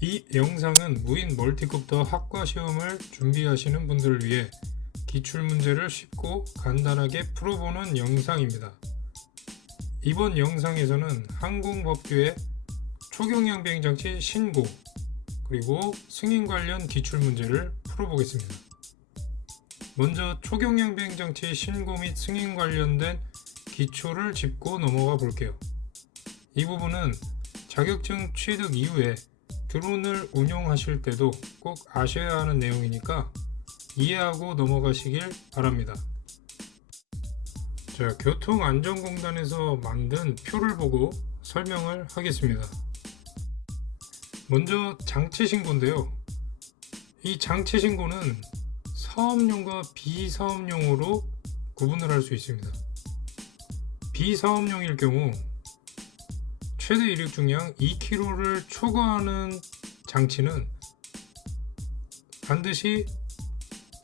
이 영상은 무인 멀티콥터 학과 시험을 준비하시는 분들을 위해 기출문제를 쉽고 간단하게 풀어보는 영상입니다. 이번 영상에서는 항공법규의 초경량 비행장치 신고 그리고 승인 관련 기출문제를 풀어보겠습니다. 먼저 초경량 비행장치 신고 및 승인 관련된 기초를 짚고 넘어가 볼게요. 이 부분은 자격증 취득 이후에 드론을 운용하실 때도 꼭 아셔야 하는 내용이니까 이해하고 넘어가시길 바랍니다. 자, 교통안전공단에서 만든 표를 보고 설명을 하겠습니다. 먼저 장치 신고인데요. 이 장치 신고는 사업용과 비사업용으로 구분을 할 수 있습니다. 비사업용일 경우 최대 이륙 중량 2kg를 초과하는 장치는 반드시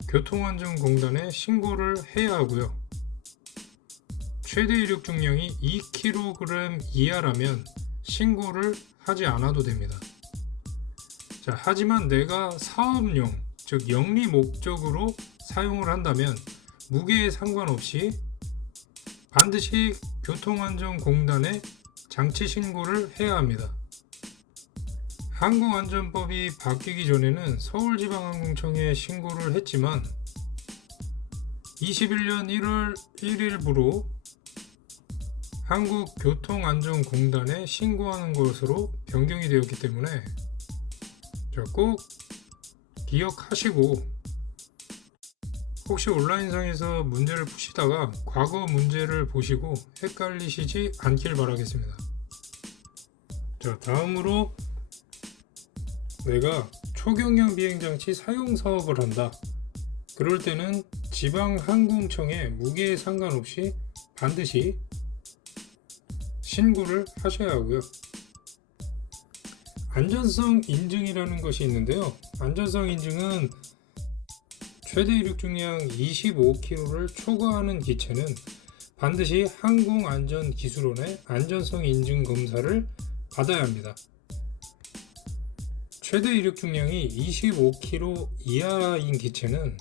교통안전공단에 신고를 해야 하고요. 최대 이륙 중량이 2kg 이하라면 신고를 하지 않아도 됩니다. 자, 하지만 내가 사업용, 즉 영리 목적으로 사용을 한다면 무게에 상관없이 반드시 교통안전공단에 장치 신고를 해야 합니다. 항공안전법이 바뀌기 전에는 서울지방항공청에 신고를 했지만 21년 1월 1일부로 한국교통안전공단에 신고하는 것으로 변경이 되었기 때문에 꼭 기억하시고 혹시 온라인상에서 문제를 푸시다가 과거 문제를 보시고 헷갈리시지 않길 바라겠습니다. 자, 다음으로 내가 초경량 비행장치 사용 사업을 한다. 그럴 때는 지방항공청에 무게에 상관없이 반드시 신고를 하셔야 하고요. 안전성 인증이라는 것이 있는데요. 안전성 인증은 최대 이륙 중량 25kg를 초과하는 기체는 반드시 항공안전기술원의 안전성 인증 검사를 받아야 합니다. 최대 이륙 중량이 25kg 이하인 기체는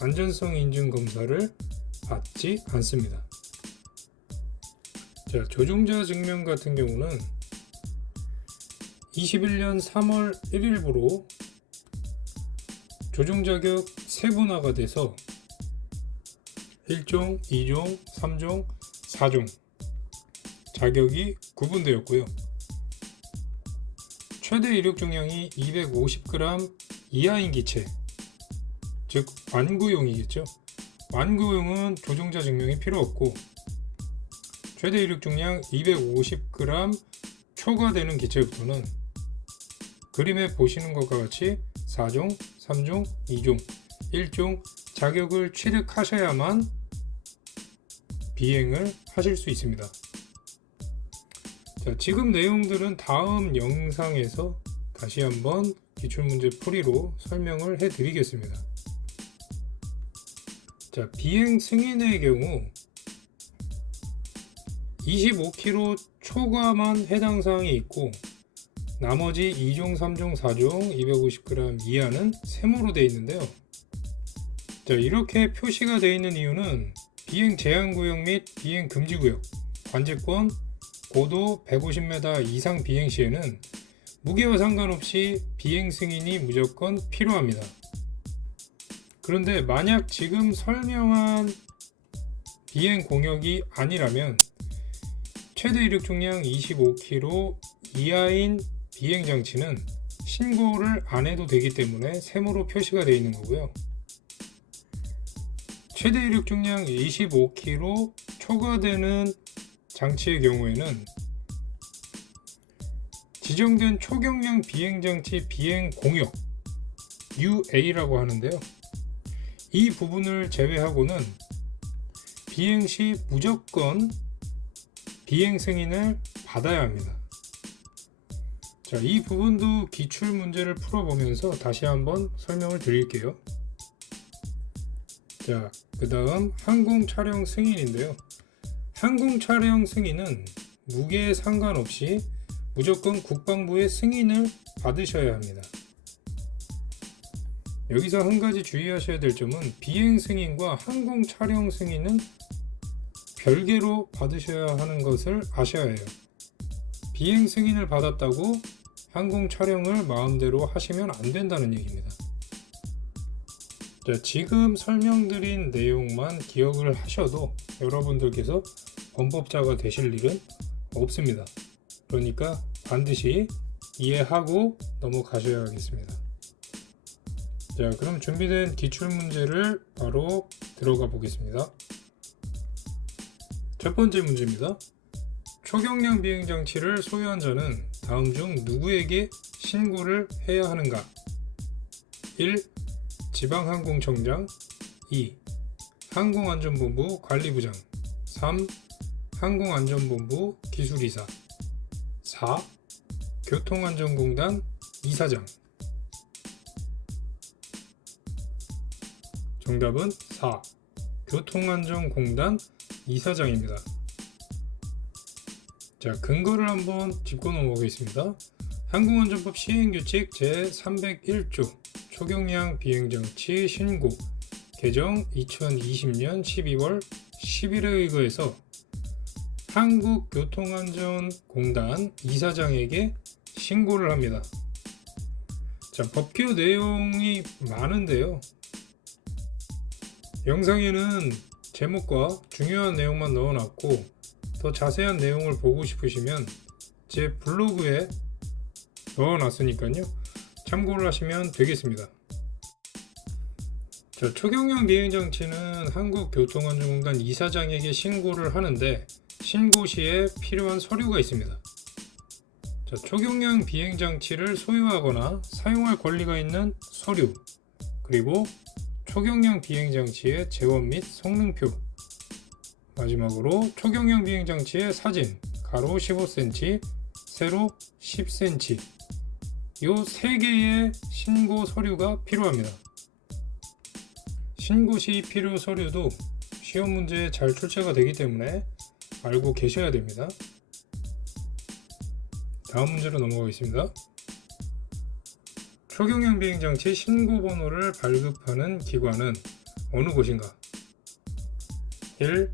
안전성 인증 검사를 받지 않습니다. 자, 조종자 증명 같은 경우는 21년 3월 1일부로 조종 자격 세분화가 돼서 1종, 2종, 3종, 4종 자격이 구분되었고요. 최대 이륙 중량이 250g 이하인 기체, 즉 완구용이겠죠. 완구용은 조종자 증명이 필요 없고 최대 이륙 중량 250g 초과되는 기체부터는 그림에 보시는 것과 같이 4종, 3종, 2종, 1종 자격을 취득하셔야만 비행을 하실 수 있습니다. 자, 지금 내용들은 다음 영상에서 다시 한번 기출문제 풀이로 설명을 해드리겠습니다. 자, 비행 승인의 경우 25km 초과만 해당 사항이 있고 나머지 2종, 3종, 4종, 250g 이하는 세모로 되어 있는데요. 자, 이렇게 표시가 되어 있는 이유는 비행 제한구역 및 비행 금지구역, 관제권, 고도 150m 이상 비행 시에는 무게와 상관없이 비행 승인이 무조건 필요합니다. 그런데 만약 지금 설명한 비행 공역이 아니라면 최대 이륙 중량 25kg 이하인 비행장치는 신고를 안 해도 되기 때문에 세모로 표시가 되어 있는 거고요. 최대 이륙 중량 25kg 초과되는 장치의 경우에는 지정된 초경량 비행장치 비행 공역 UA라고 하는데요. 이 부분을 제외하고는 비행 시 무조건 비행 승인을 받아야 합니다. 자, 이 부분도 기출 문제를 풀어보면서 다시 한번 설명을 드릴게요. 자, 그 다음 항공 촬영 승인인데요. 항공 촬영 승인은 무게에 상관없이 무조건 국방부의 승인을 받으셔야 합니다. 여기서 한 가지 주의하셔야 될 점은 비행 승인과 항공 촬영 승인은 별개로 받으셔야 하는 것을 아셔야 해요. 비행 승인을 받았다고 항공 촬영을 마음대로 하시면 안 된다는 얘기입니다. 자, 지금 설명드린 내용만 기억을 하셔도 여러분들께서 범법자가 되실 일은 없습니다. 그러니까 반드시 이해하고 넘어가셔야 하겠습니다. 자, 그럼 준비된 기출문제를 바로 들어가 보겠습니다. 첫 번째 문제입니다. 초경량 비행장치를 소유한 자는 다음 중 누구에게 신고를 해야 하는가? 1. 지방항공청장 2. 항공안전본부 관리부장 3. 항공안전본부 기술이사 4. 교통안전공단 이사장. 정답은 4. 교통안전공단 이사장입니다. 자, 근거를 한번 짚고 넘어가겠습니다. 항공안전법 시행규칙 제301조 초경량 비행장치 신고 개정 2020년 12월 10일에 의거해서 한국교통안전공단 이사장에게 신고를 합니다. 자, 법규 내용이 많은데요. 영상에는 제목과 중요한 내용만 넣어놨고 더 자세한 내용을 보고 싶으시면 제 블로그에 넣어놨으니까요. 참고를 하시면 되겠습니다. 자, 초경량 비행장치는 한국교통안전공단 이사장에게 신고를 하는데 신고 시에 필요한 서류가 있습니다. 자, 초경량 비행장치를 소유하거나 사용할 권리가 있는 서류, 그리고 초경량 비행장치의 재원 및 성능표, 마지막으로 초경량 비행장치의 사진 가로 15cm, 세로 10cm, 이 3개의 신고 서류가 필요합니다. 신고 시 필요 서류도 시험 문제에 잘 출제가 되기 때문에 알고 계셔야 됩니다. 다음 문제로 넘어가겠습니다. 초경량 비행장치 신고 번호를 발급하는 기관은 어느 곳인가? 1.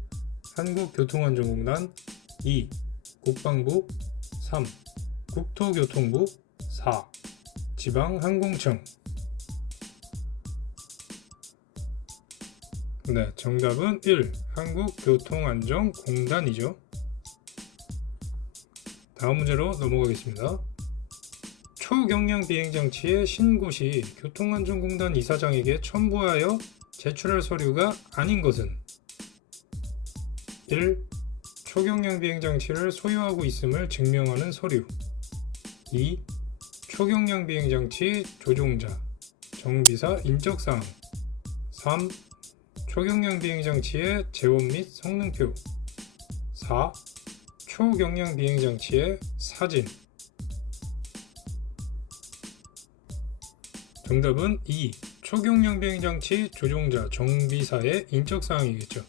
한국교통안전공단 2. 국방부 3. 국토교통부 4. 지방항공청. 네, 정답은 1. 한국교통안전공단이죠. 다음 문제로 넘어가겠습니다. 초경량 비행장치의 신고 시 교통안전공단 이사장에게 첨부하여 제출할 서류가 아닌 것은 1. 초경량 비행장치를 소유하고 있음을 증명하는 서류 2. 초경량 비행장치 조종자, 정비사 인적사항 3. 초경량 비행장치의 재원 및 성능표 4. 초경량 비행장치의 사진. 정답은 2. 초경량 비행장치 조종자, 정비사의 인적사항이겠죠.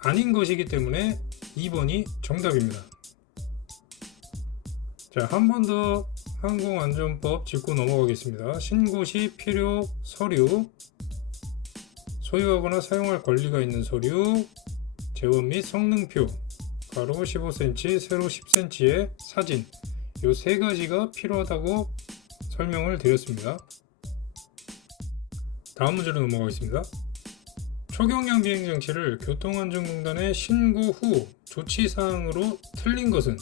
아닌 것이기 때문에 2번이 정답입니다. 자, 한 번 더 항공안전법 짚고 넘어가겠습니다. 신고 시 필요 서류, 소유하거나 사용할 권리가 있는 서류, 재원 및 성능표, 가로 15cm, 세로 10cm의 사진, 이 3가지가 필요하다고 설명을 드렸습니다. 다음 문제로 넘어가겠습니다. 초경량 비행장치를 교통안전공단에 신고 후 조치사항으로 틀린 것은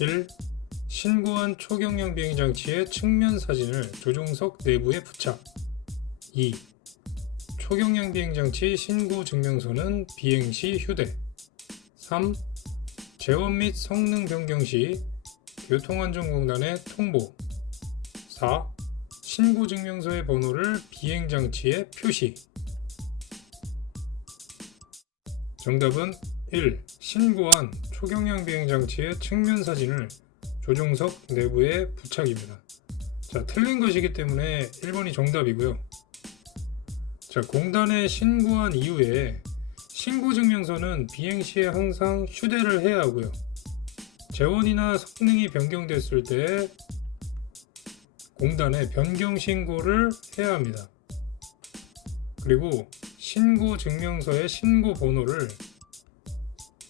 1. 신고한 초경량 비행장치의 측면 사진을 조종석 내부에 부착 2. 초경량 비행장치 신고 증명서는 비행시 휴대 3. 재원 및 성능 변경 시 교통안전공단에 통보 4. 신고 증명서의 번호를 비행장치에 표시. 정답은 1. 신고한 초경량 비행장치의 측면 사진을 조종석 내부에 부착입니다. 자, 틀린 것이기 때문에 1번이 정답이고요. 자, 공단에 신고한 이후에 신고 증명서는 비행 시에 항상 휴대를 해야 하고요. 재원이나 성능이 변경됐을 때 공단에 변경 신고를 해야 합니다. 그리고 신고 증명서의 신고 번호를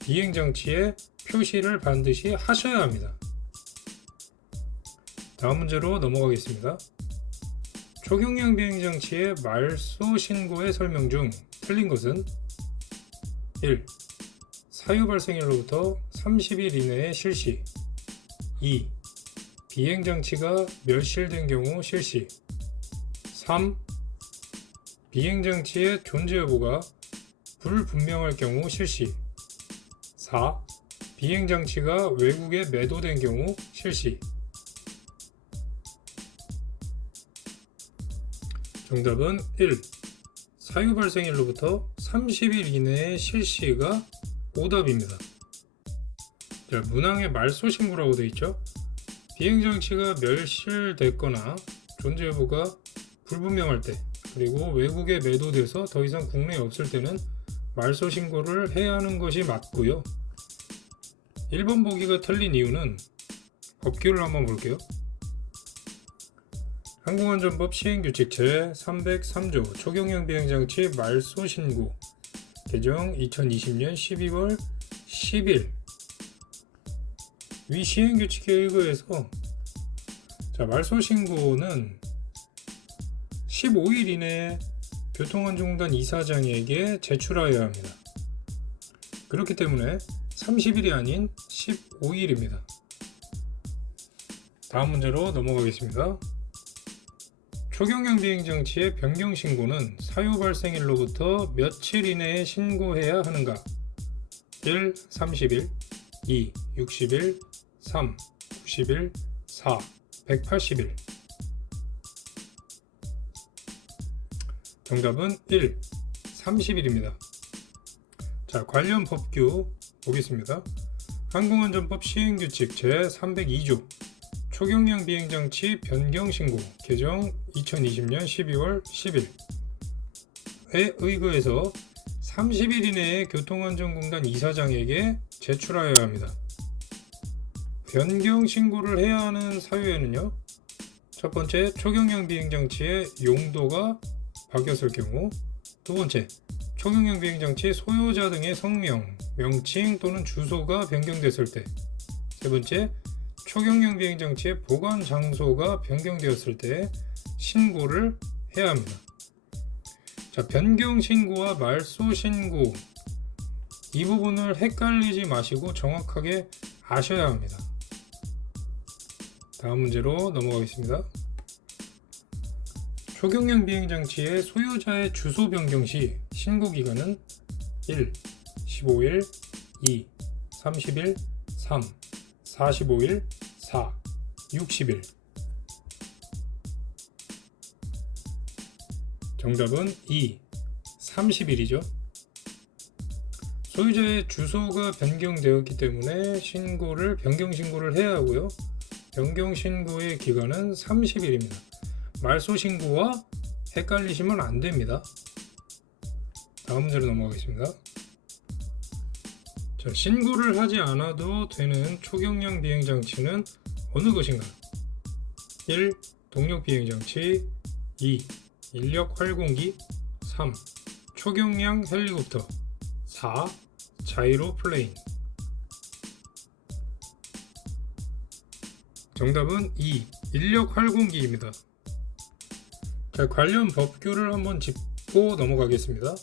비행장치에 표시를 반드시 하셔야 합니다. 다음 문제로 넘어가겠습니다. 초경량 비행장치의 말소 신고의 설명 중 틀린 것은 1. 사유 발생일로부터 30일 이내에 실시. 2. 비행장치가 멸실된 경우 실시. 3. 비행장치의 존재 여부가 불분명할 경우 실시. 4. 비행장치가 외국에 매도된 경우 실시. 정답은 1. 사유 발생일로부터 30일 이내에 실시가 오답입니다. 자, 문항에 말소 신고라고 되어 있죠. 비행장치가 멸실됐거나 존재 여부가 불분명할 때, 그리고 외국에 매도돼서 더 이상 국내에 없을 때는 말소 신고를 해야 하는 것이 맞고요. 1번 보기가 틀린 이유는 법규를 한번 볼게요. 항공안전법 시행규칙 제303조 초경량 비행장치 말소 신고 개정 2020년 12월 10일 위 시행규칙에 의거해서 말소 신고는 15일 이내에 교통안전공단 이사장에게 제출하여야 합니다. 그렇기 때문에 30일이 아닌 15일입니다. 다음 문제로 넘어가겠습니다. 초경량 비행장치의 변경 신고는 사유 발생일로부터 며칠 이내에 신고해야 하는가? 1. 30일 2. 60일 3. 90일 4. 180일 정답은 1. 30일입니다. 자, 관련 법규 보겠습니다. 항공안전법 시행규칙 제302조 초경량 비행장치 변경 신고 개정 2020년 12월 10일에 의거해서 30일 이내에 교통안전공단 이사장에게 제출하여야 합니다. 변경 신고를 해야 하는 사유에는요, 첫 번째, 초경량 비행장치의 용도가 바뀌었을 경우, 두 번째, 초경량 비행장치 소유자 등의 성명, 명칭 또는 주소가 변경됐을 때, 세 번째, 초경량 비행장치의 보관 장소가 변경되었을 때 신고를 해야 합니다. 자, 변경 신고와 말소 신고 이 부분을 헷갈리지 마시고 정확하게 아셔야 합니다. 다음 문제로 넘어가겠습니다. 초경량 비행장치의 소유자의 주소 변경 시 신고 기간은 1. 15일 2. 30일 3. 45일 4. 60일 정답은 2. 30일이죠. 소유자의 주소가 변경되었기 때문에 변경 신고를 해야 하고요. 변경 신고의 기간은 30일입니다. 말소 신고와 헷갈리시면 안 됩니다. 다음 문제로 넘어가겠습니다. 자, 신고를 하지 않아도 되는 초경량 비행장치는 어느 것인가? 1. 동력 비행장치 2. 인력 활공기 3. 초경량 헬리콥터 4. 자이로 플레인 정답은 2. 인력 활공기입니다. 자, 관련 법규를 한번 짚고 넘어가겠습니다.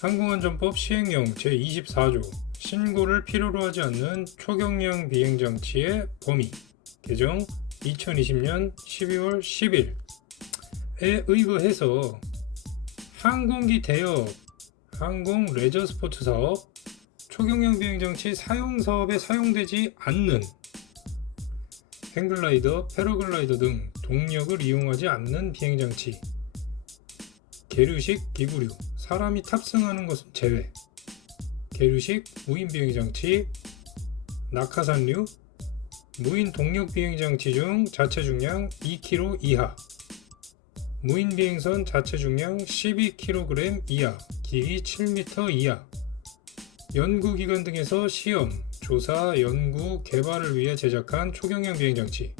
항공안전법 시행령 제24조 신고를 필요로 하지 않는 초경량 비행장치의 범위 개정 2020년 12월 10일에 의거해서 항공기 대여, 항공 레저 스포츠 사업, 초경량 비행장치 사용 사업에 사용되지 않는 행글라이더, 패러글라이더 등 동력을 이용하지 않는 비행장치, 계류식 기구류, 사람이 탑승하는 것은 제외, 계류식 무인 비행장치, 낙하산류, 무인 동력 비행장치 중 자체 중량 2kg 이하, 무인 비행선 자체 중량 12kg 이하, 길이 7m 이하, 연구기관 등에서 시험, 조사, 연구, 개발을 위해 제작한 초경량 비행장치.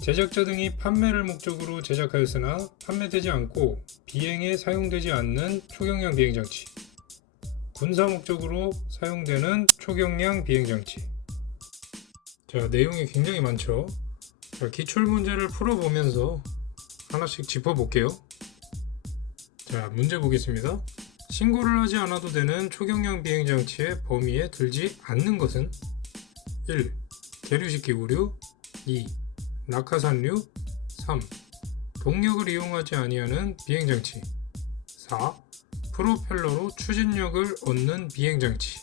제작자 등이 판매를 목적으로 제작하였으나 판매되지 않고 비행에 사용되지 않는 초경량 비행장치. 군사 목적으로 사용되는 초경량 비행장치. 자, 내용이 굉장히 많죠. 자, 기출 문제를 풀어보면서 하나씩 짚어볼게요. 자, 문제 보겠습니다. 신고를 하지 않아도 되는 초경량 비행장치의 범위에 들지 않는 것은 1. 계류식 기구류 2. 낙하산류 3. 동력을 이용하지 아니하는 비행장치 4. 프로펠러로 추진력을 얻는 비행장치.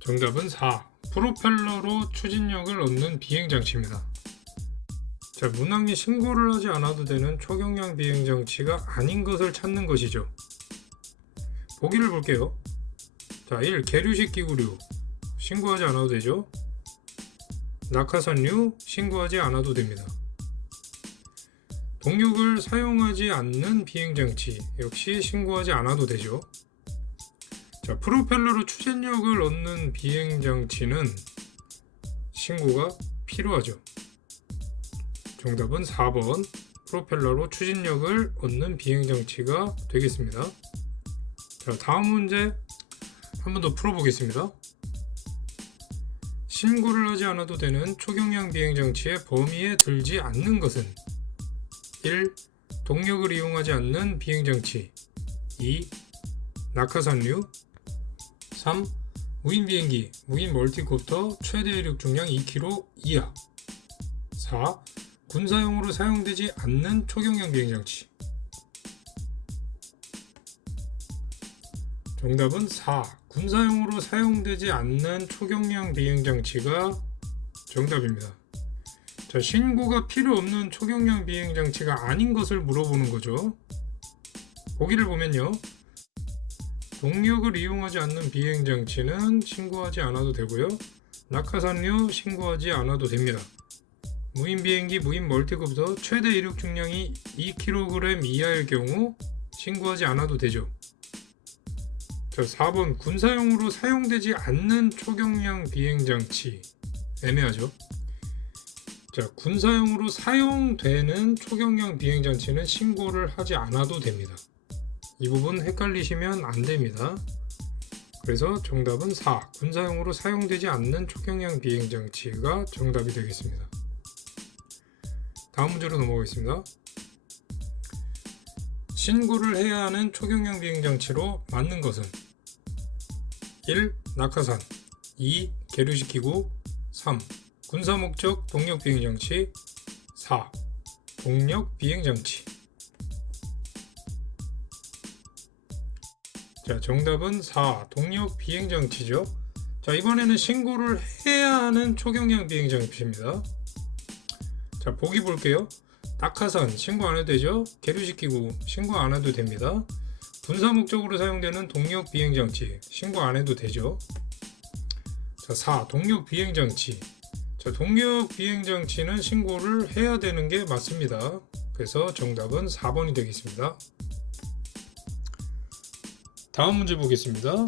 정답은 4. 프로펠러로 추진력을 얻는 비행장치입니다. 자, 문항이 신고를 하지 않아도 되는 초경량 비행장치가 아닌 것을 찾는 것이죠. 보기를 볼게요. 자, 1. 계류식 기구류 신고하지 않아도 되죠. 낙하산류 신고하지 않아도 됩니다. 동력을 사용하지 않는 비행장치 역시 신고하지 않아도 되죠. 자, 프로펠러로 추진력을 얻는 비행장치는 신고가 필요하죠. 정답은 4번 프로펠러로 추진력을 얻는 비행장치가 되겠습니다. 자, 다음 문제 한 번 더 풀어보겠습니다. 신고를 하지 않아도 되는 초경량 비행장치의 범위에 들지 않는 것은 1. 동력을 이용하지 않는 비행장치 2. 낙하산류 3. 무인 비행기, 무인 멀티콥터 최대 이륙 중량 2kg 이하 4. 군사용으로 사용되지 않는 초경량 비행장치. 정답은 4. 군사용으로 사용되지 않는 초경량 비행장치가 정답입니다. 자, 신고가 필요 없는 초경량 비행장치가 아닌 것을 물어보는 거죠. 보기를 보면요. 동력을 이용하지 않는 비행장치는 신고하지 않아도 되고요. 낙하산류 신고하지 않아도 됩니다. 무인 비행기, 무인 멀티콥터 최대 이륙 중량이 2kg 이하일 경우 신고하지 않아도 되죠. 자, 4번 군사용으로 사용되지 않는 초경량 비행장치 애매하죠. 자, 군사용으로 사용되는 초경량 비행장치는 신고를 하지 않아도 됩니다. 이 부분 헷갈리시면 안 됩니다. 그래서 정답은 4. 군사용으로 사용되지 않는 초경량 비행장치가 정답이 되겠습니다. 다음 문제로 넘어가겠습니다. 신고를 해야 하는 초경량 비행장치로 맞는 것은 1. 낙하산 2. 계류식 기구 3. 군사목적 동력 비행장치 4. 동력 비행장치. 자, 정답은 4. 동력 비행장치죠. 자, 이번에는 신고를 해야 하는 초경량 비행장치입니다. 자, 보기 볼게요. 낙하산 신고 안 해도 되죠. 계류식 기구 신고 안 해도 됩니다. 군사 목적으로 사용되는 동력 비행장치 신고 안 해도 되죠. 자, 4. 동력 비행장치. 자, 동력 비행장치는 신고를 해야 되는 게 맞습니다. 그래서 정답은 4번이 되겠습니다. 다음 문제 보겠습니다.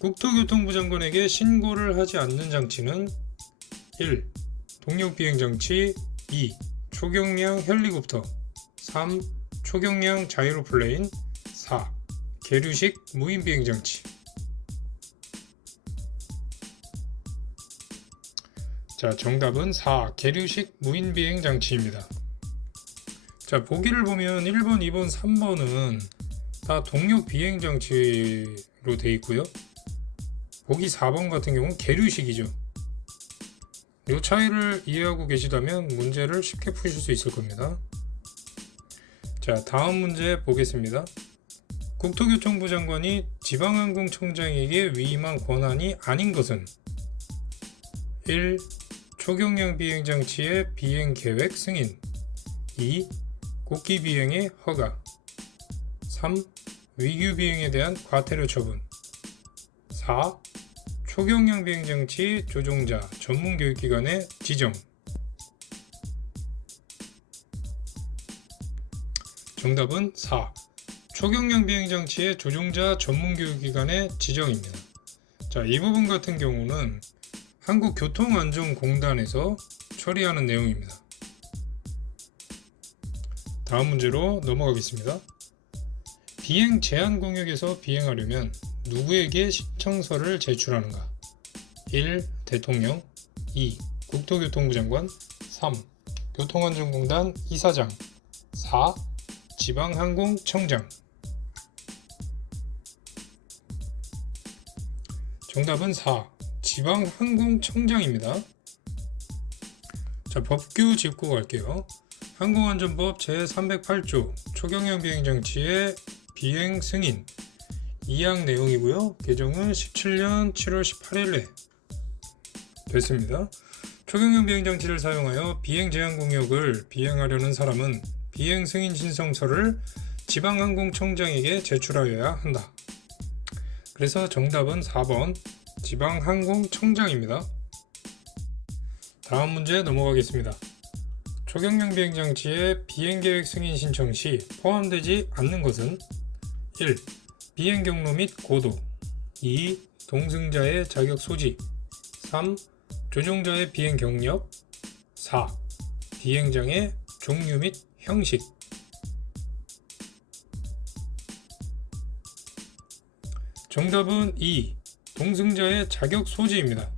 국토교통부 장관에게 신고를 하지 않는 장치는 1. 동력 비행장치 2. 초경량 헬리콥터 3. 초경량 자이로플레인 4. 계류식 무인 비행장치. 자, 정답은 4. 계류식 무인 비행장치입니다. 자, 보기를 보면 1번, 2번, 3번은 다 동력 비행장치로 되어 있고요. 보기 4번 같은 경우는 계류식이죠. 이 차이를 이해하고 계시다면 문제를 쉽게 푸실 수 있을 겁니다. 자, 다음 문제 보겠습니다. 국토교통부 장관이 지방항공청장에게 위임한 권한이 아닌 것은 1. 초경량 비행장치의 비행계획 승인 2. 곡기 비행의 허가 3. 위규 비행에 대한 과태료 처분 4. 초경량 비행장치 조종자 전문교육기관의 지정. 정답은 4. 초경량 비행장치의 조종자 전문교육기관의 지정입니다. 자, 이 부분 같은 경우는 한국교통안전공단에서 처리하는 내용입니다. 다음 문제로 넘어가겠습니다. 비행 제한 공역에서 비행하려면 누구에게 신청서를 제출하는가? 1. 대통령 2. 국토교통부 장관 3. 교통안전공단 이사장 4. 지방항공청장. 정답은 4. 지방항공청장입니다. 자, 법규 짚고 갈게요. 항공안전법 제308조 초경량 비행장치의 비행 승인 2항 내용이고요. 개정은 17년 7월 18일에 됐습니다. 초경량 비행장치를 사용하여 비행 제한 공역을 비행하려는 사람은 비행 승인 신청서를 지방항공청장에게 제출하여야 한다. 그래서 정답은 4번 지방항공청장입니다. 다음 문제 넘어가겠습니다. 초경량 비행장치의 비행계획 승인 신청 시 포함되지 않는 것은 1. 비행 경로 및 고도 2. 동승자의 자격 소지 3. 조종자의 비행 경력 4. 비행장의 종류 및 형식. 정답은 2. 동승자의 자격 소지입니다.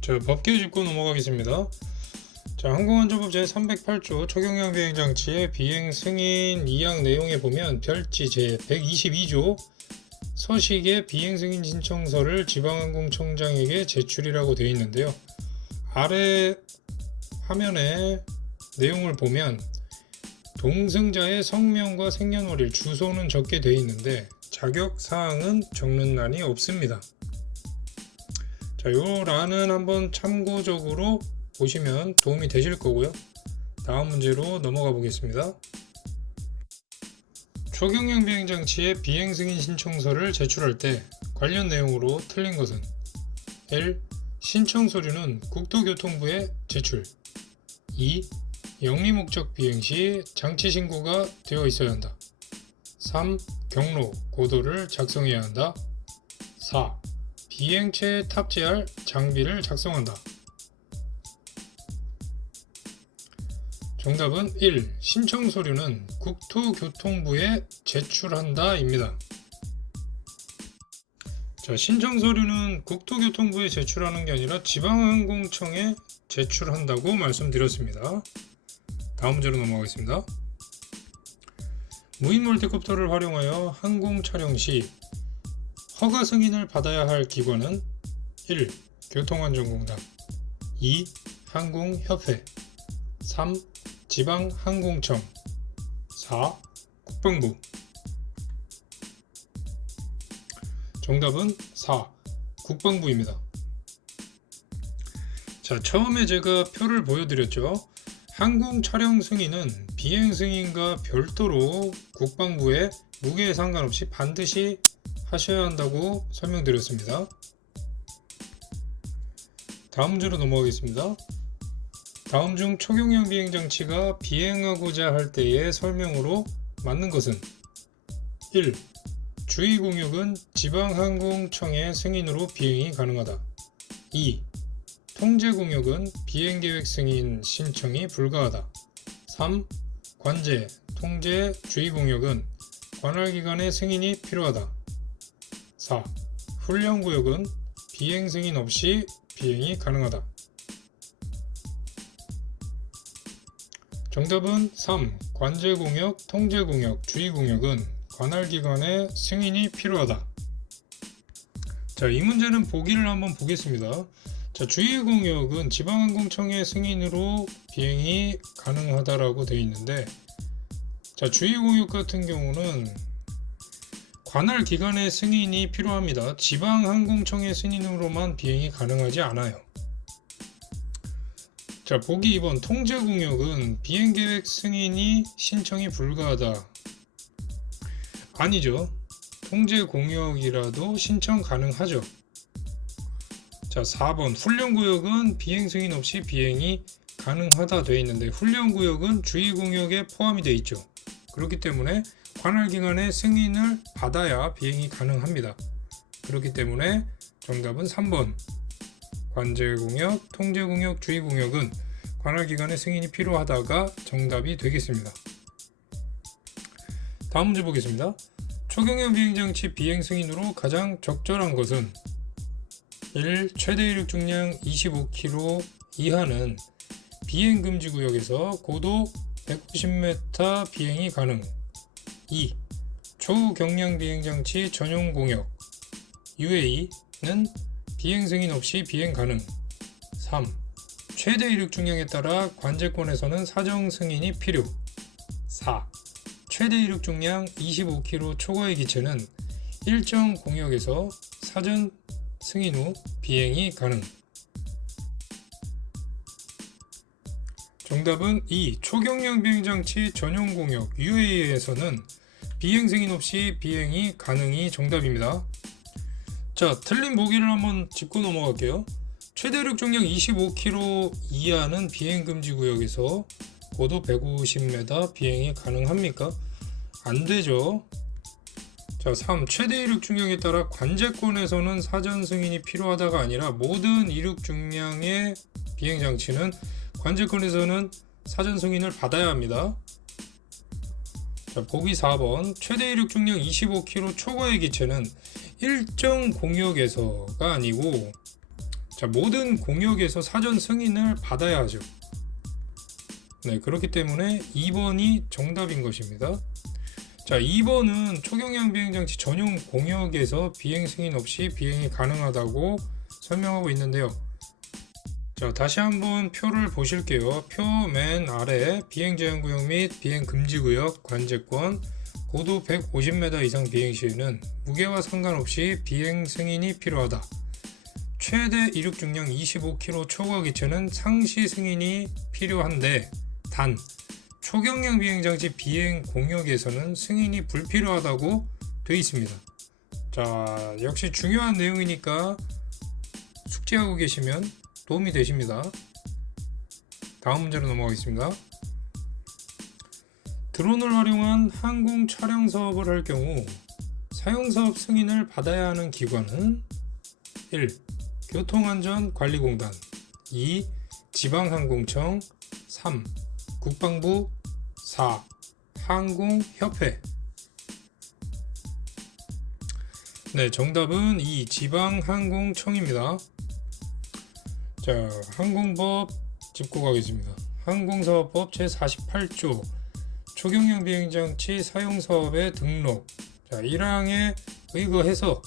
자, 법규 짚고 넘어가겠습니다. 자, 항공안전법 제308조 초경량 비행장치의 비행 승인 2항 내용에 보면 별지 제122조 서식의 비행 승인 신청서를 지방항공청장에게 제출이라고 되어 있는데요. 아래 화면에 내용을 보면 동승자의 성명과 생년월일, 주소는 적게 되어 있는데 자격사항은 적는 란이 없습니다. 자, 요 란은 한번 참고적으로 보시면 도움이 되실 거고요. 다음 문제로 넘어가 보겠습니다. 초경량 비행장치의 비행 승인 신청서를 제출할 때 관련 내용으로 틀린 것은 1. 신청 서류는 국토교통부에 제출 2. 영리 목적 비행 시 장치 신고가 되어 있어야 한다. 3. 경로, 고도를 작성해야 한다. 4. 비행체에 탑재할 장비를 작성한다. 정답은 1. 신청 서류는 국토교통부에 제출한다 입니다. 자, 신청 서류는 국토교통부에 제출하는 게 아니라 지방항공청에 제출한다고 말씀드렸습니다. 다음 문제로 넘어가겠습니다. 무인 멀티콥터를 활용하여 항공 촬영 시 허가 승인을 받아야 할 기관은 1. 교통안전공단 2. 항공협회 3. 지방항공청 4. 국방부. 정답은 4. 국방부입니다. 자, 처음에 제가 표를 보여드렸죠. 항공 촬영 승인은 비행 승인과 별도로 국방부에 무게에 상관없이 반드시 하셔야 한다고 설명드렸습니다. 다음 문제로 넘어가겠습니다. 다음 중 초경량 비행장치가 비행하고자 할 때의 설명으로 맞는 것은 1. 주의 공역은 지방항공청의 승인으로 비행이 가능하다. 2. 통제 공역은 비행계획 승인 신청이 불가하다. 3. 관제, 통제, 주의 공역은 관할기관의 승인이 필요하다. 4. 훈련 구역은 비행 승인 없이 비행이 가능하다. 정답은 3. 관제 공역, 통제 공역, 주의 공역은 관할기관의 승인이 필요하다. 자, 이 문제는 보기를 한번 보겠습니다. 자, 주의 공역은 지방항공청의 승인으로 비행이 가능하다라고 되어 있는데, 자, 주의 공역 같은 경우는 관할 기관의 승인이 필요합니다. 지방항공청의 승인으로만 비행이 가능하지 않아요. 자, 보기 2번 통제 공역은 비행계획 승인이 신청이 불가하다. 아니죠. 통제 공역이라도 신청 가능하죠. 자, 4번 훈련구역은 비행 승인 없이 비행이 가능하다 되어 있는데 훈련구역은 주의 공역에 포함이 되어 있죠. 그렇기 때문에 관할기관의 승인을 받아야 비행이 가능합니다. 그렇기 때문에 정답은 3번. 관제공역, 통제공역, 주의공역은 관할기관의 승인이 필요하다가 정답이 되겠습니다. 다음 문제 보겠습니다. 초경량 비행장치 비행 승인으로 가장 적절한 것은 1. 최대 이륙 중량 25kg 이하는 비행금지구역에서 고도 150m 비행이 가능. 2. 초경량 비행장치 전용 공역 UAE는 비행 승인 없이 비행 가능. 3. 최대 이륙 중량에 따라 관제권에서는 사정 승인이 필요. 4. 최대 이륙 중량 25kg 초과의 기체는 일정 공역에서 사전 승인 후 비행이 가능. 정답은 2. 초경량 비행장치 전용 공역 UAE에서는 비행 승인 없이 비행이 가능이 정답입니다. 자, 틀린 보기를 한번 짚고 넘어갈게요. 최대 이륙 중량 25kg 이하는 비행 금지 구역에서 고도 150m 비행이 가능합니까? 안 되죠. 자, 3. 최대 이륙 중량에 따라 관제권에서는 사전 승인이 필요하다가 아니라 모든 이륙 중량의 비행 장치는 관제권에서는 사전 승인을 받아야 합니다. 자, 보기 4번. 최대 이륙 중량 25kg 초과의 기체는 일정 공역에서가 아니고 모든 공역에서 사전 승인을 받아야 하죠. 네, 그렇기 때문에 2번이 정답인 것입니다. 자, 2번은 초경량 비행장치 전용 공역에서 비행 승인 없이 비행이 가능하다고 설명하고 있는데요. 자, 다시 한번 표를 보실게요. 표 맨 아래 비행 제한구역 및 비행 금지구역 관제권 고도 150m 이상 비행 시에는 무게와 상관없이 비행 승인이 필요하다. 최대 이륙 중량 25kg 초과 기체는 상시 승인이 필요한데 단 초경량 비행장치 비행 공역에서는 승인이 불필요하다고 되어 있습니다. 자, 역시 중요한 내용이니까 숙지하고 계시면 도움이 되십니다. 다음 문제로 넘어가겠습니다. 드론을 활용한 항공 촬영 사업을 할 경우 사용사업 승인을 받아야 하는 기관은 1. 교통안전관리공단 2. 지방항공청 3. 국방부 4. 항공협회. 네, 정답은 2. 지방항공청입니다. 자, 항공법 짚고 가겠습니다. 항공사업법 제48조 초경량 비행장치 사용사업의 등록. 자, 1항에 의거해서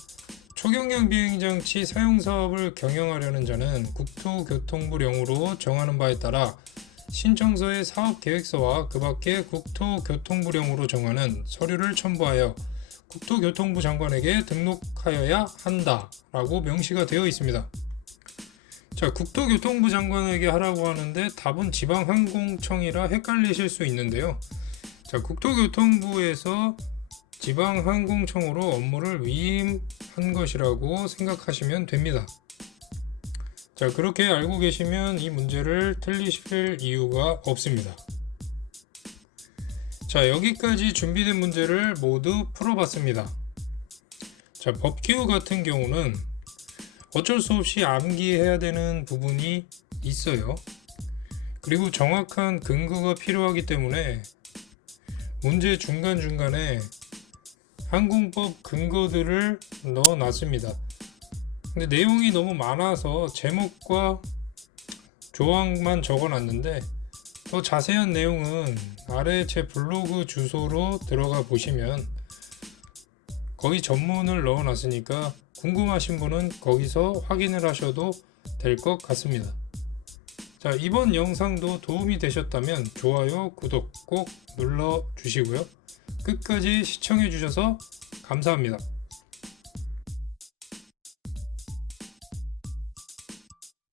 초경량 비행장치 사용사업을 경영하려는 자는 국토교통부령으로 정하는 바에 따라 신청서의 사업계획서와 그 밖에 국토교통부령으로 정하는 서류를 첨부하여 국토교통부 장관에게 등록하여야 한다 라고 명시가 되어 있습니다. 자, 국토교통부 장관에게 하라고 하는데 답은 지방항공청이라 헷갈리실 수 있는데요. 자, 국토교통부에서 지방항공청으로 업무를 위임한 것이라고 생각하시면 됩니다. 자, 그렇게 알고 계시면 이 문제를 틀리실 이유가 없습니다. 자, 여기까지 준비된 문제를 모두 풀어봤습니다. 자, 법규 같은 경우는 어쩔 수 없이 암기해야 되는 부분이 있어요. 그리고 정확한 근거가 필요하기 때문에 문제 중간중간에 항공법 근거들을 넣어놨습니다. 근데 내용이 너무 많아서 제목과 조항만 적어놨는데 더 자세한 내용은 아래 제 블로그 주소로 들어가 보시면 거기 전문을 넣어놨으니까 궁금하신 분은 거기서 확인을 하셔도 될 것 같습니다. 자, 이번 영상도 도움이 되셨다면 좋아요, 구독 꼭 눌러주시고요. 끝까지 시청해 주셔서 감사합니다.